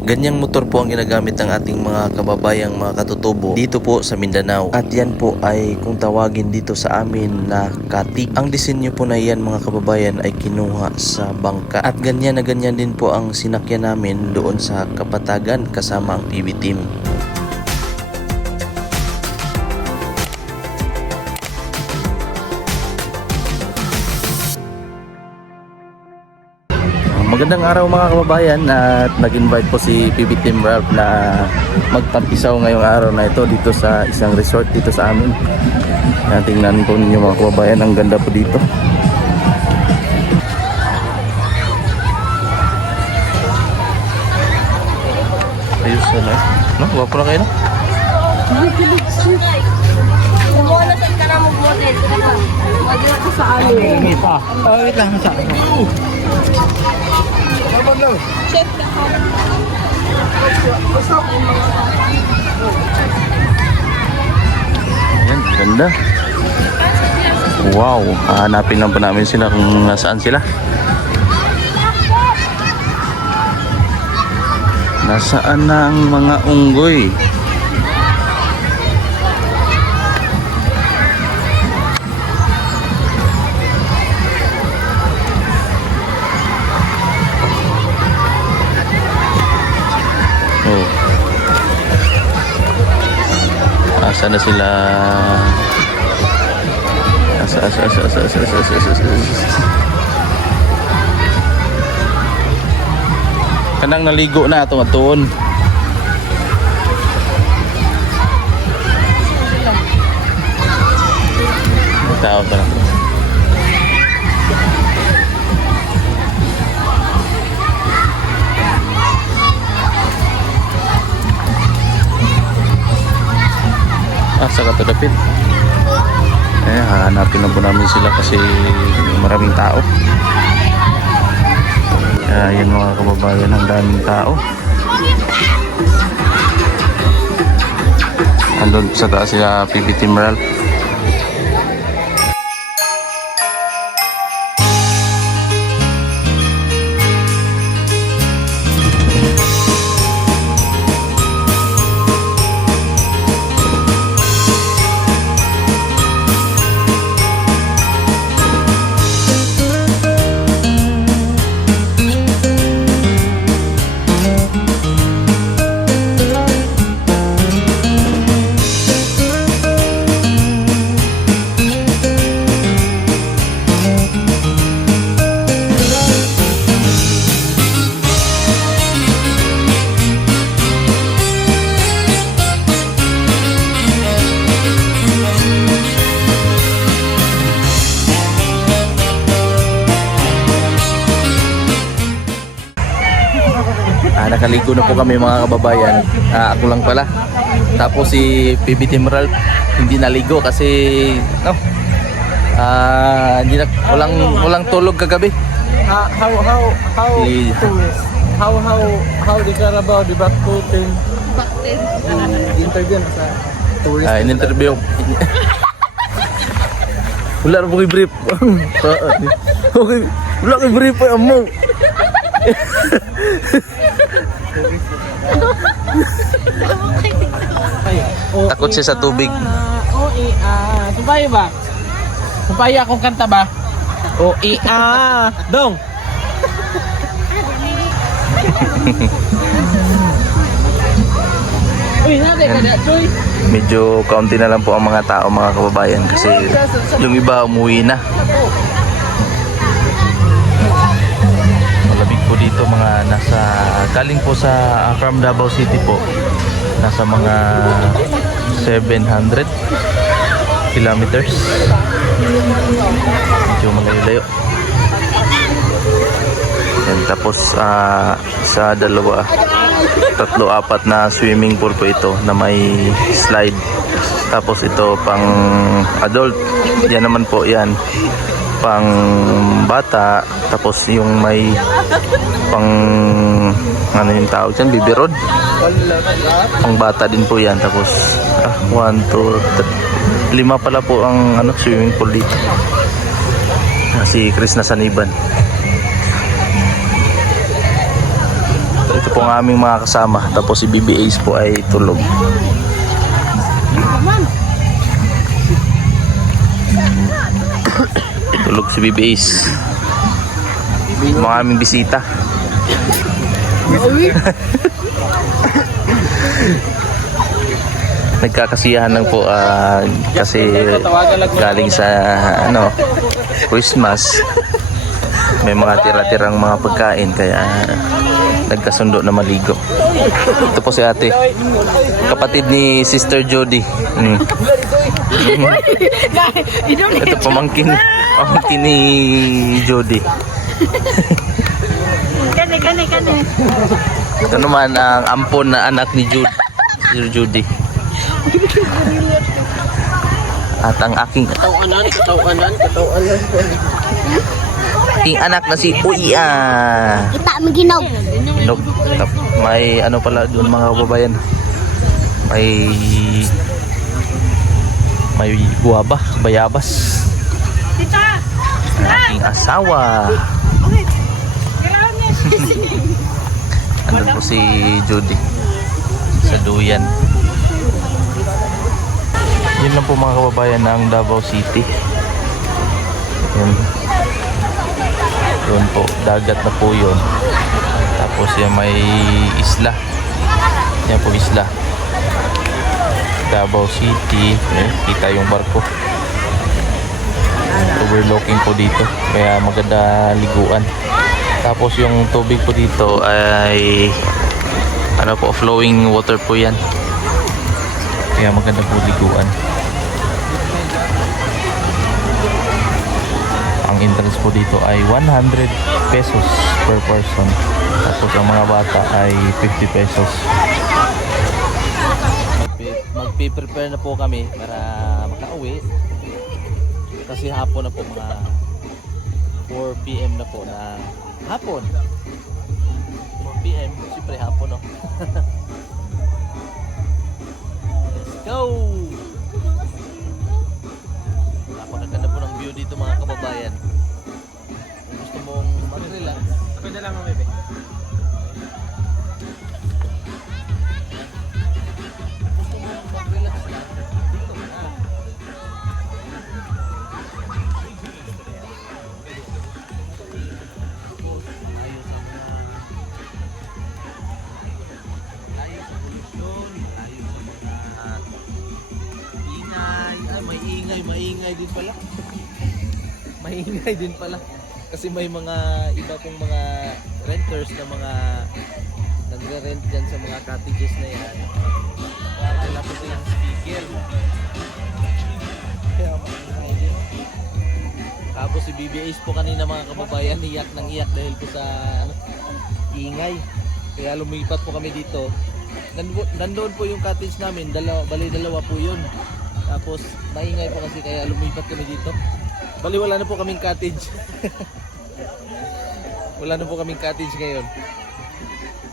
Ganyang motor po ang ginagamit ng ating mga kababayang mga katutubo dito po sa Mindanao. At yan po ay kung tawagin dito sa amin na katik. Ang disenyo po na yan mga kababayan ay kinuha sa bangka. At ganyan na ganyan din po ang sinakyan namin doon sa Kapatagan kasama ang PB team. Magandang araw mga kababayan at nag-invite po si PB Team Ralph na magtampisaw ngayong araw na ito dito sa isang resort dito sa amin. Tingnan po ninyo mga kababayan, ang ganda po dito. Ayos na no? Wapo na kayo no? Kumulasan ka na mag-model. Model ko sa amin. Hindi pa. Wait lang sa Check ka. Ayan, ganda. Wow, hanapin lang po namin sila kung nasaan sila. Nasaan na ang mga unggoy? Oh. Asa na sila? Asa. Kanang naligo na itong atuon. Tao pa lang. Sa katulapit. Hanapin na po namin sila kasi maraming tao. Yan mga kababayan, ang daming tao. Andun sa taas sila PB Team Ralph. Nakaligo na po kami mga kababayan. Ako lang pala. Tapos si PB Team Ralph hindi naligo kasi hindi na, walang tulog kagabi. how Si- tourist how the Carabao the Bakputin interview na sa tourist in-interview. Wala na po kay brief. Okay, wala kay brief pa mo. Takot siya sa tubig. Sumpaya ba? Sumpaya akong kanta ba? Dong! Uy, natin ka na, Choy! Medyo kaunti na lang po ang mga tao mga kababayan kasi yung iba umuwi na. Malamig po dito mga nasa galing po sa from Davao City po. Nasa mga 700 kilometers. Medyo malayo-layo. Yan, tapos sa dalawa, tatlo, apat na swimming pool po ito na may slide. Tapos ito pang adult. Yan naman po yan. Pang bata. Tapos yung may pang ano yung tawag dyan, baby road. Pang bata din po yan. Tapos 1, 2, 3, 5 pala po ang swimming pool dito. Si Chris na Saniban. Ito po ang aming mga kasama. Tapos si BB Ace po ay tulog. Tulog si BB Ace. Mga aming bisita. Nagkakasiyahan lang po kasi galing sa Christmas. May mga tira-tirang mga pagkain kaya nagkasundo na maligo. Ito po si ate, kapatid ni Sister Jody. Ito pamangkin ni Jody. Kani. Ito naman ang ampon na anak ni Judy. At ang aking anak na si Uya. Kita mo ginaw. May ano pala doon mga kababayan. May guwaba, bayabas. Tita. Ang aking asawa. Andun po si Judy sa duyan. Yun lang po mga kababayan ng Davao City. Yun. Yun po, dagat na po yun. Tapos yung may isla. Yan po isla. Davao City. Kita yung barko. Overlooking po dito. Kaya maganda liguan. Tapos yung tubig po dito ay flowing water po yan. Kaya maganda po liguan. Ang entrance po dito ay 100 pesos per person. Tapos ang mga bata ay 50 pesos. Magpe-prepare na po kami para makauwi. Kasi hapon na po, mga 4 PM na po na hapon. 4 PM, siyempre hapon no. Let's go! Napakaganda po ng view dito mga kababayan. Kung gusto mong mag-relax, Pwede lang ang bebe. gusto mong mag-relax lang, dito na. Layo sa polusyon, layo sa mga ingay. Ay, maingay din pala. Maingay din pala. Kasi may mga iba pong mga renters na mga nagre-rent dyan sa mga cottages na yan. Wala po silang speaker. Kaya maingay din. Tapos si BB Ace po kanina mga kababayan, iyak ng iyak dahil po sa ingay. Kaya lumipat po kami dito. Nandoon po yung cottage namin, dalawa po yun. Tapos maingay po kasi kaya lumipat kami dito. Bali wala na po kaming cottage. Wala na po kaming cottage ngayon.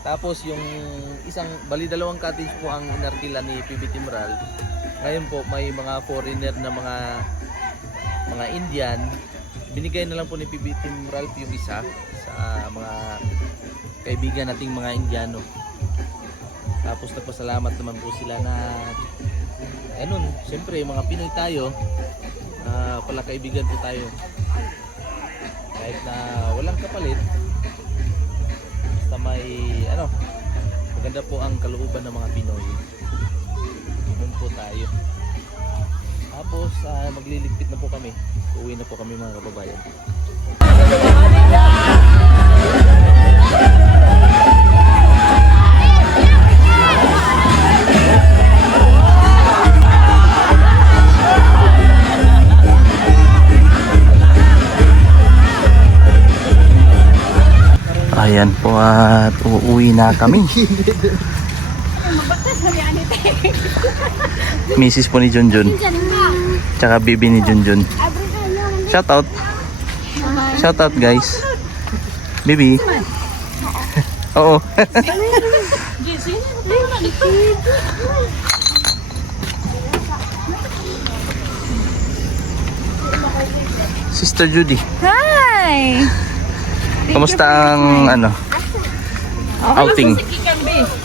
Tapos yung dalawang cottage po ang inarkila ni PB Timral. Ngayon po may mga foreigner na mga Indian. Binigay na lang po ni PB Timral yung isa sa mga kaibigan nating mga Indiano. Tapos nagpasalamat naman po sila na siyempre mga Pinoy tayo. Pala kaibigan po tayo. Kahit na walang kapalit, basta may maganda po ang kalooban ng mga Pinoy. Doon po tayo. Tapos magliligpit na po kami. Uuwi na po kami mga kababayan. Ayan po at uuwi na kami. Mrs. po ni Junjun. Tsaka baby ni Junjun. Shout out. Shout out guys. Baby. Oo. Sister Judy. Hi! Kamusta ang outing.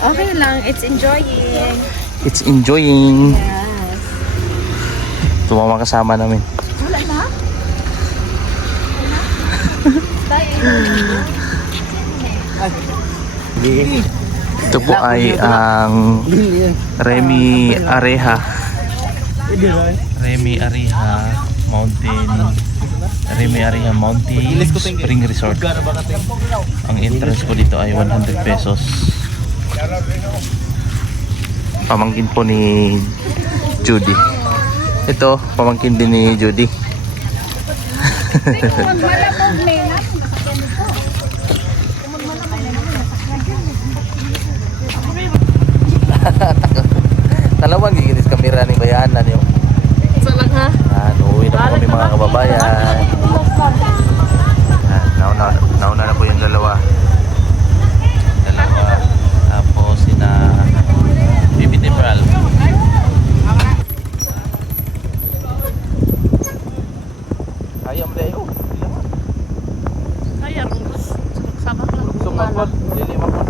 Okay lang, it's enjoying. It's enjoying. Yes. Tumama kasama namin. Wala na? Ito po ay ang Remy Areha. Remy Areha Mountain. Remy Areha Mountain Spring Resort. Ang entrance po dito ay 100 pesos. Pamangkin po ni Judy. Ito, pamangkin din ni Judy. Talawan giginis kamera ni bayanan yung. Salang ha? Uwi na po kami mga kababayan. Nauna na po yung dalawa. Tapos sina Bibi Temporal. Ayam deh yuk. Kaya rungos. Sabak lang. Sumapot. Dili mapot.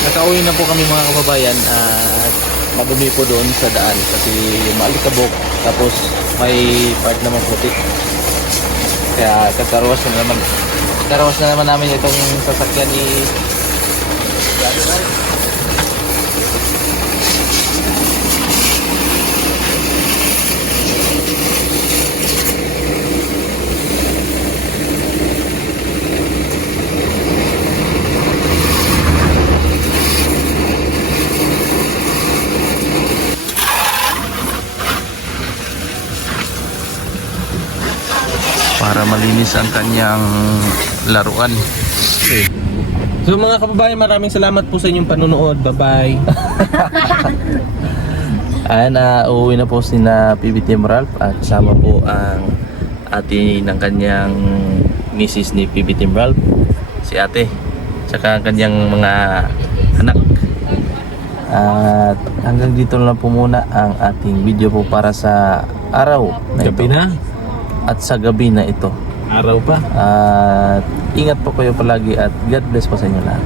Nakauwi na po kami mga kababayan at madumi po doon sa daan kasi maalikabok tapos may part naman putik. Kaya karawas na naman namin itong sasakyan ni para malinis ang kanyang laruan. Okay. So mga kababayan, maraming salamat po sa inyong panonood. Bye-bye. Ayan, uuwi na po si na PB Team Ralph at kasama po ang ate ng kanyang misis ni PB Team Ralph, si ate, tsaka ang kanyang mga anak. At hanggang dito lang po muna ang ating video po para sa araw na ito. Gabi na. At sa gabi na ito. Araw pa. At ingat po kayo palagi at God bless po sa inyo lahat.